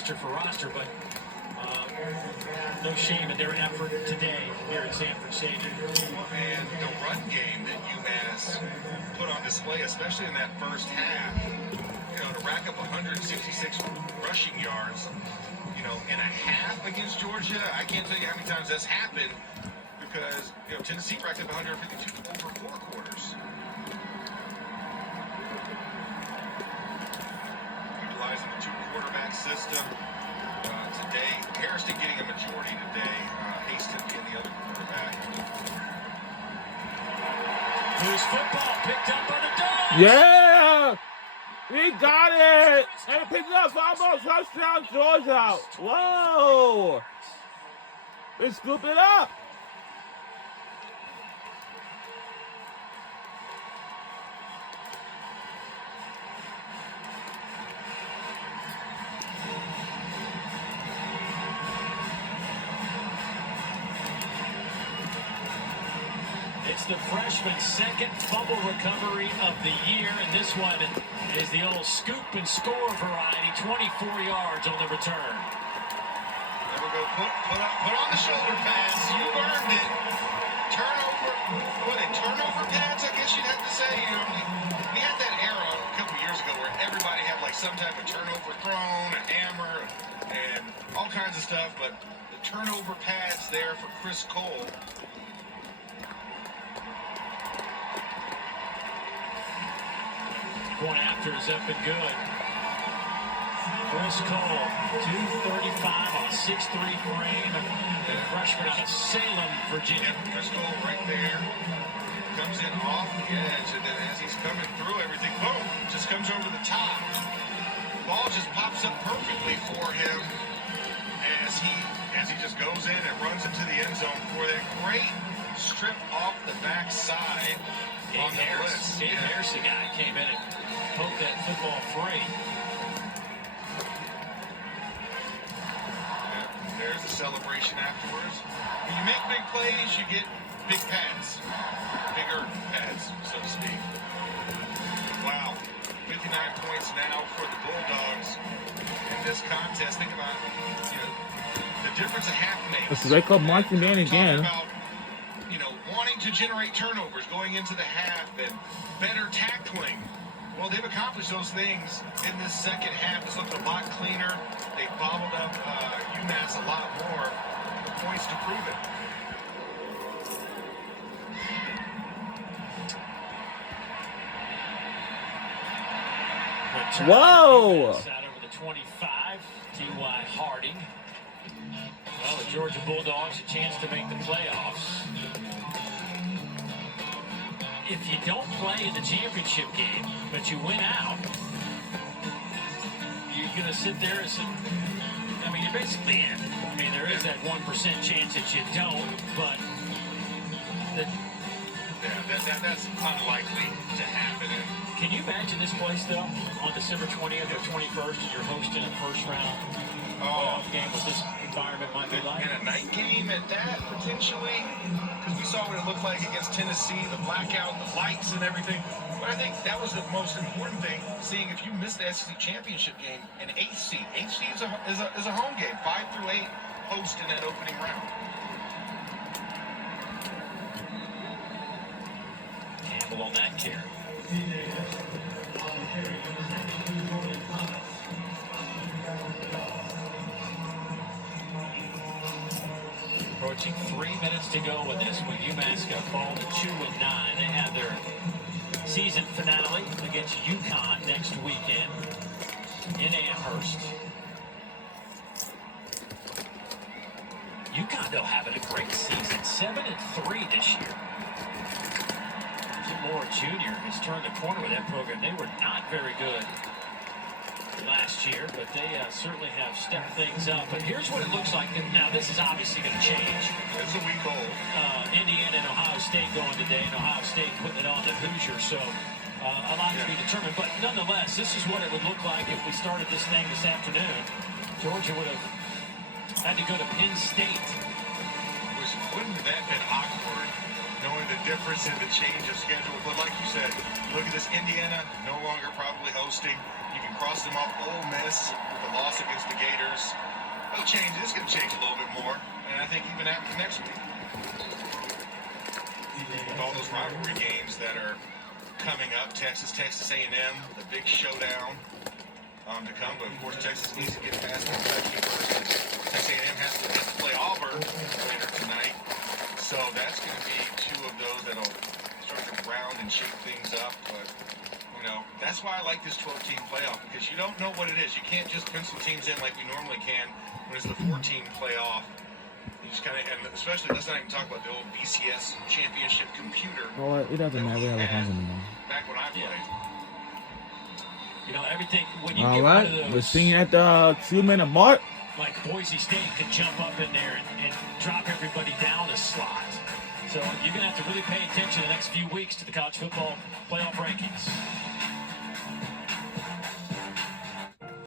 roster for roster, but no shame in their effort today here at Sanford Stadium. And the run game that UMass put on display, especially in that first half, to rack up 166 rushing yards, in a half against Georgia. I can't tell you how many times that's happened because, Tennessee racked up 152 over 4 quarters. Utilizing the 2-quarterback system. Today, Harrison getting a majority today, Haston being the other quarterback. Loose football picked up by the Dogs. Yeah! He got it! And he picked it up for almost touchdown, Georgia. Whoa! They scoop it up. It's the freshman's second fumble recovery of the year, and this one is the old scoop and score variety, 24 yards on the return. There we go. Put on the shoulder pads. You've earned it. Turnover pads, I guess you'd have to say. We had that era a couple years ago where everybody had like some type of turnover thrown, a hammer, and all kinds of stuff, but the turnover pads there for Chris Cole. Going after is up and good. Chris Cole, 235 on a 6'3" frame. The freshman out of Salem, Virginia. Yep, Chris Cole right there. Comes in off the edge, and then as he's coming through everything, boom, just comes over the top. Ball just pops up perfectly for him as he just goes in and runs into the end zone for that great strip off the backside on the blitz. Dave Harris, the guy, came in and poked that football free. There's the celebration afterwards. When you make big plays, you get big pads. Bigger pads, so to speak. Wow. 59 points now for the Bulldogs in this contest. Think about, the difference a half makes. They call Marching Man again. About, wanting to generate turnovers going into the half and better tackling. Well, they've accomplished those things in this second half. It's looked a lot cleaner. They bottled up UMass a lot more. The points to prove it. Whoa! Out over the 25, T.Y. Harding. Well, the Georgia Bulldogs a chance to make the playoffs. If you don't play in the championship game, but you win out, you're going to sit there and say, you're basically in. There is that 1% chance that you don't, but that's unlikely to happen. Can you imagine this place, though, on December 20th or 21st, you're hosting a first-round playoff game, what this environment might be like? And a night game at that, potentially, because we saw what it looked like against Tennessee, the blackout, the lights and everything. But I think that was the most important thing, seeing if you missed the SEC championship game, an 8th seed. 8th seed is a home game, 5 through 8 host in that opening round. Campbell on that carry. Approaching 3 minutes to go with this when UMass got fall to 2-9. They have their season finale against UConn next weekend in Amherst. UConn, though, having a great season. 7-3 this year. Jim Moore Jr. has turned the corner with that program. They were not very good last year, but they certainly have stepped things up. But here's what it looks like. Now, this is obviously going to change. It's a week old. Indiana and Ohio State going today, and Ohio State putting it on the Hoosiers. So a lot to be determined. But nonetheless, this is what it would look like if we started this thing this afternoon. Georgia would have had to go to Penn State. Wouldn't that have been awkward, knowing the difference in the change of schedule? But like you said, look at this, Indiana no longer probably hosting. You can cross them off Ole Miss with the loss against the Gators. games. It'll change. It's going to change a little bit more. And I think even after next week, with all those rivalry games that are coming up, Texas A&M, the big showdown to come. But, of course, Texas needs to get past Kentucky first. Texas A&M has to play Auburn later tonight. So that's going to be two of those that'll start to round and shake things up. But, you know, that's why I like this 12-team playoff, because you don't know what it is. You can't just pencil teams in like we normally can when it's the 14 playoff. You just kind of, and especially, let's not even talk about the old BCS championship computer. Well, it doesn't matter. We have a hands anymore. Back when I played. You know, everything, when you All get right, one of those, we're seeing at the 2-minute mark. like Boise State could jump up in there and drop everybody down a slot. So you're going to have to really pay attention the next few weeks to the college football playoff rankings.